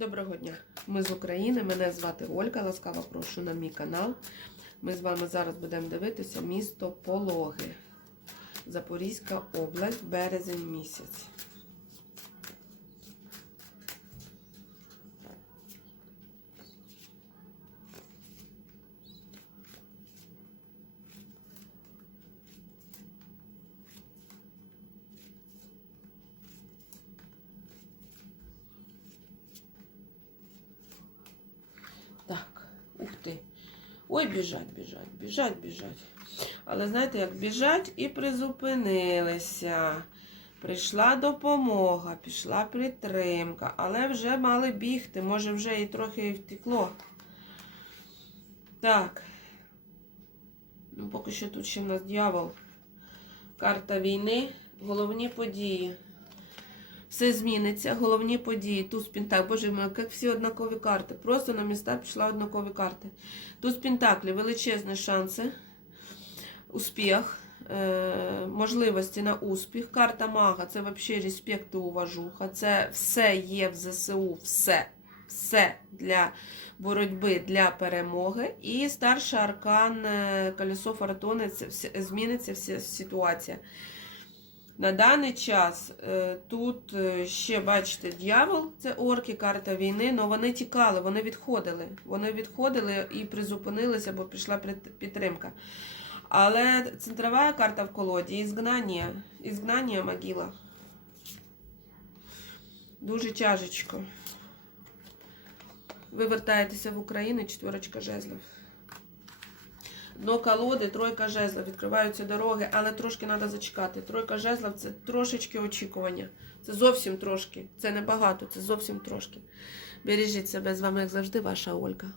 Доброго дня! Ми з України. Мене звати Ольга. Ласкаво прошу на мій канал. Ми з вами зараз будемо дивитися місто Пологи. Запорізька область, березень місяць. Так, ух ти. Ой, біжать, біжать, біжать, біжать. Але знаєте, як біжать і призупинилися. Прийшла допомога, пішла підтримка, але вже мали бігти, може вже і трохи втекло. Так. Ну, поки що тут ще в нас дьявол. Карта війни, головні події. Все зміниться, головні події. Туз Пентаклів. Боже мой, як всі однакові карти. Просто на міста пішла однакові карти. Туз Пентаклів, величезні шанси, успіх, е, можливості на успіх. Карта мага це взагалі респект і уважуха. Це все є в ЗСУ, все. Все для боротьби, для перемоги. І старший аркан е, колесо фортуни це зміниться вся ситуація. На даний час е, тут е, ще, бачите, дьявол, це орки, карта війни, але вони тікали, вони відходили. Вони відходили і призупинилися, бо пішла підтримка. Але центрова карта в колоді ізгнання. Ізгнання могила. Дуже тяжечко. Ви вертаєтеся в Україну, четверочка жезлів. Дно колоди, тройка жезлів, відкриваються дороги, але трошки треба зачекати. Тройка жезлів це трошечки очікування. Це зовсім трошки. Це не багато, це зовсім трошки. Бережіть себе з вами, як завжди, ваша Ольга.